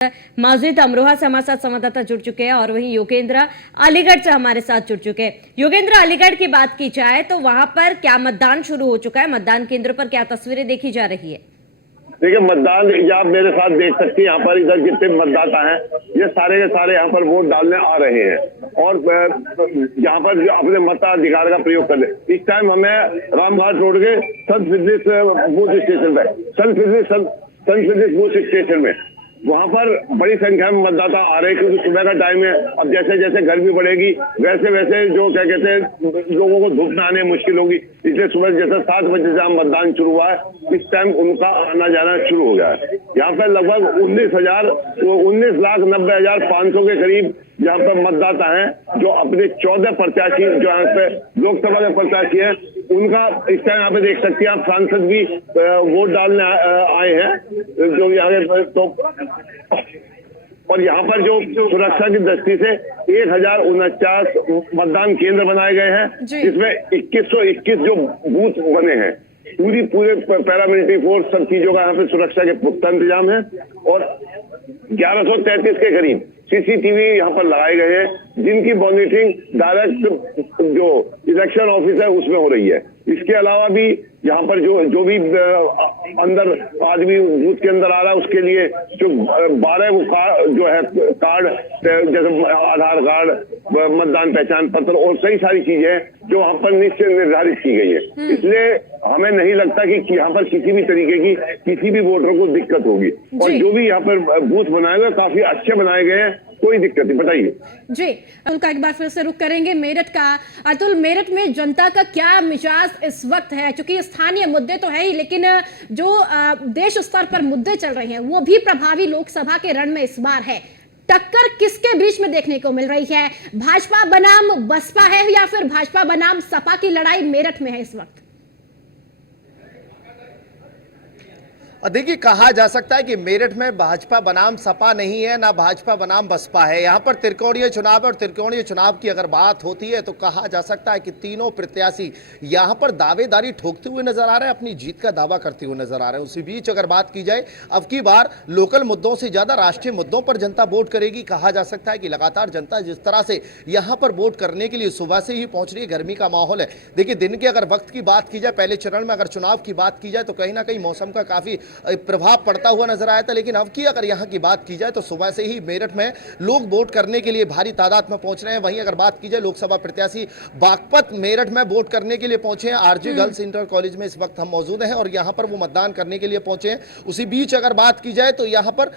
मस्जिद अमरोहा से हमारे साथ संवाददाता जुड़ चुके हैं और वहीं योगेंद्र अलीगढ़ से हमारे साथ जुड़ चुके हैं। योगेंद्र, अलीगढ़ की बात की जाए तो वहां पर क्या मतदान शुरू हो चुका है? मतदान केंद्र पर क्या तस्वीरें देखी जा रही है? देखिए, मतदान ये आप मेरे साथ देख सकती हैं। यहाँ पर इधर जितने मतदाता हैं ये सारे के सारे यहाँ पर वोट डालने आ रहे हैं और यहाँ पर जो अपने मताधिकार का प्रयोग कर रहे। इस टाइम हमें रामघाट रोड के संत फिजिक्स बूथ स्टेशन पे संत फिजिक्स बूथ स्टेशन में वहां पर बड़ी संख्या में मतदाता आ रहे हैं क्योंकि सुबह का टाइम है। अब जैसे जैसे गर्मी बढ़ेगी वैसे वैसे जो क्या कहते हैं लोगों को धूप में आने मुश्किल होगी, इसलिए सुबह जैसे 7 बजे से मतदान शुरू हुआ है, इस टाइम उनका आना जाना शुरू हो गया है। यहाँ पर लगभग 19,90,500 के करीब यहाँ पर मतदाता हैं जो अपने 14 प्रत्याशी जो यहाँ पे लोकसभा के प्रत्याशी हैं उनका इस टाइम यहाँ पे देख सकती हैं आप। सांसद भी वोट डालने आए हैं जो यहाँ तो, और यहाँ पर जो सुरक्षा की दृष्टि से 1049 मतदान केंद्र बनाए गए हैं जिसमें 2121 जो बूथ बने हैं। पूरे पैरामिलिट्री फोर्स सब चीजों का यहाँ पे सुरक्षा के पुख्ता इंतजाम है और 1133 के करीब सीसीटीवी यहाँ पर लगाए गए हैं जिनकी मॉनिटरिंग डायरेक्ट जो इलेक्शन ऑफिस है उसमें हो रही है। इसके अलावा भी यहाँ पर जो भी अंदर आदमी बूथ के अंदर आ रहा है उसके लिए जो 12 वो जो है कार्ड जैसे आधार कार्ड, मतदान पहचान पत्र और कई सारी चीजें जो वहाँ पर निश्चित निर्धारित की गई है। इसलिए हमें नहीं लगता कि यहाँ पर किसी भी तरीके की किसी भी वोटर को दिक्कत होगी और जो भी यहाँ पर बूथ बनाए गए काफी अच्छे बनाए गए हैं, कोई दिक्कत नहीं। बताइए जी। अतुल का एक बार फिर से रुख करेंगे मेरठ का। अतुल, मेरठ में जनता का क्या मिजाज इस वक्त है? क्योंकि स्थानीय मुद्दे तो है ही, लेकिन जो देश स्तर पर मुद्दे चल रहे हैं वो भी प्रभावी लोकसभा के रण में इस बार है। टक्कर किसके बीच में देखने को मिल रही है? भाजपा बनाम बसपा है या फिर भाजपा बनाम सपा की लड़ाई मेरठ में है इस वक्त? देखिए, कहा जा सकता है कि मेरठ में भाजपा बनाम सपा नहीं है, ना भाजपा बनाम बसपा है। यहाँ पर त्रिकोणीय चुनाव और त्रिकोणीय चुनाव की अगर बात होती है तो कहा जा सकता है कि तीनों प्रत्याशी यहाँ पर दावेदारी ठोकते हुए नजर आ रहे हैं, अपनी जीत का दावा करते हुए नजर आ रहे हैं। उसी बीच अगर बात की जाए, अब की बार लोकल मुद्दों से ज्यादा राष्ट्रीय मुद्दों पर जनता वोट करेगी। कहा जा सकता है कि लगातार जनता जिस तरह से यहाँ पर वोट करने के लिए सुबह से ही पहुंच रही है, गर्मी का माहौल है। देखिए, दिन के अगर वक्त की बात की जाए, पहले चरण में अगर चुनाव की बात की जाए तो कहीं ना कहीं मौसम का काफी प्रभाव पड़ता हुआ नजर आया था, लेकिन अब की अगर यहां की बात की जाए तो सुबह से ही मेरठ में लोग वोट करने के लिए भारी तादाद में पहुंच रहे हैं। वहीं अगर बात की जाए, लोकसभा प्रत्याशी बागपत मेरठ में वोट करने के लिए पहुंचे हैं। आरजे गर्ल्स इंटर कॉलेज में इस वक्त हम मौजूद हैं और यहां पर वो मतदान करने के लिए पहुंचे हैं। उसी बीच अगर बात की जाए तो यहां पर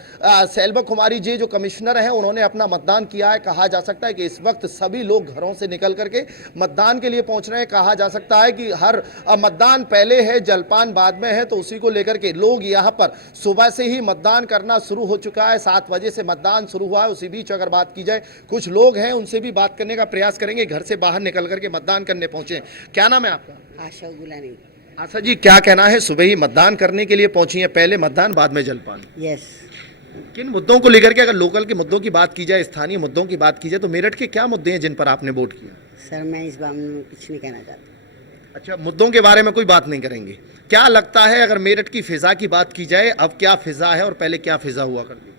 सैल्वा कुमारी जी जो कमिश्नर है उन्होंने अपना मतदान किया है। कहा जा सकता है कि इस वक्त सभी लोग घरों से निकल करके मतदान के लिए पहुंच रहे हैं। कहा जा सकता है कि हर मतदान पहले है, जलपान बाद में है, तो उसी को लेकर के लोग यहां पर सुबह से ही मतदान करना शुरू हो चुका है। 7 बजे से मतदान शुरू हुआ है। उसी बीच अगर बात की जाए, कुछ लोग हैं उनसे भी बात करने का प्रयास करेंगे, घर से बाहर निकल करके मतदान करने पहुंचे। क्या नाम है आपका? आशा गुलानी। आशा जी, क्या कहना है? सुबह ही मतदान करने के लिए पहुंची है, पहले मतदान बाद में जलपान। यस। किन मुद्दों को लेकर के, अगर लोकल के मुद्दों की बात की जाए, स्थानीय मुद्दों की बात की जाए, तो मेरठ के क्या मुद्दे हैं जिन पर आपने वोट किया? सर, मैं इस बारे में कुछ नहीं कहना चाहता। अच्छा, मुद्दों के बारे में कोई बात नहीं करेंगे। क्या लगता है अगर मेरठ की फिजा की बात की जाए, अब क्या फिजा है और पहले क्या फिजा हुआ करती थी?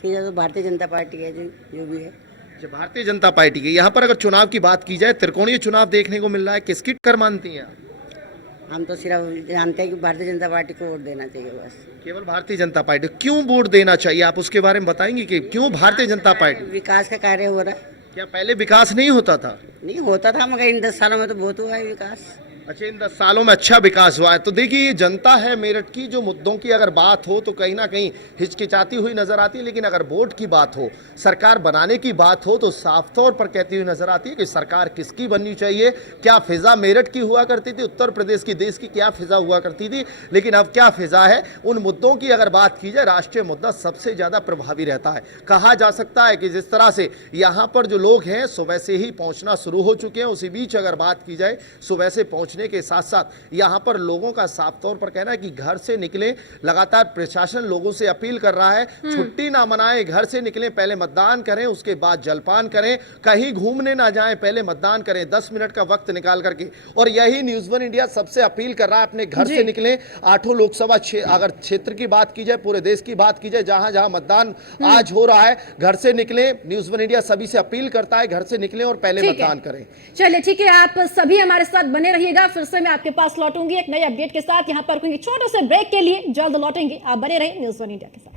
फिर तो भारतीय जनता पार्टी है जो भी है। अच्छा, भारतीय जनता पार्टी की। यहाँ पर अगर चुनाव की बात की जाए, त्रिकोणीय चुनाव देखने को मिल रहा है, किसकी टक्कर मानती हैं आप? हम तो सिर्फ जानते हैं कि भारतीय जनता पार्टी को वोट देना चाहिए, बस। केवल भारतीय जनता पार्टी। क्यों वोट देना चाहिए, आप उसके बारे में बताएंगे कि क्यों भारतीय जनता पार्टी? विकास का कार्य हो रहा है। क्या पहले विकास नहीं होता था? नहीं होता था, मगर इन 10 सालों में तो बहुत हुआ है विकास। अच्छा, इन 10 सालों में अच्छा विकास हुआ है। तो देखिए, ये जनता है मेरठ की, जो मुद्दों की अगर बात हो तो कहीं ना कहीं हिचकिचाती हुई नजर आती है, लेकिन अगर वोट की बात हो, सरकार बनाने की बात हो, तो साफ तौर पर कहती हुई नजर आती है कि सरकार किसकी बननी चाहिए। क्या फिजा मेरठ की हुआ करती थी, उत्तर प्रदेश की, देश की क्या फिजा हुआ करती थी, लेकिन अब क्या फिजा है। उन मुद्दों की अगर बात की जाए, राष्ट्रीय मुद्दा सबसे ज्यादा प्रभावी रहता है। कहा जा सकता है कि जिस तरह से यहाँ पर जो लोग हैं सुबह से ही पहुंचना शुरू हो चुके हैं। उसी बीच अगर बात की जाए, सुबह से पहुंचने पहुंचने के साथ साथ यहां पर लोगों का साफ तौर पर कहना है कि घर से निकले। लगातार प्रशासन लोगों से अपील कर रहा है, छुट्टी ना मनाएं, घर से निकलें, पहले मतदान करें, उसके बाद जलपान करें, कहीं घूमने ना जाएं, पहले मतदान करें, 10 मिनट का वक्त निकाल करके। और यही न्यूज़ वन इंडिया सबसे अपील कर रहा है, अपने घर से निकलें। 8 लोकसभा अगर क्षेत्र की बात की जाए, पूरे देश की बात की जाए, जहां जहां मतदान आज हो रहा है, घर से निकलें। न्यूज़ वन इंडिया सभी से अपील करता है, घर से निकलें और पहले मतदान करें। चलिए ठीक है, आप सभी हमारे साथ बने रहिएगा। फिर से मैं आपके पास लौटूंगी एक नए अपडेट के साथ। यहाँ पर रुकेंगे छोटे से ब्रेक के लिए, जल्द लौटेंगे। आप बने रहे न्यूज़ वन इंडिया के साथ।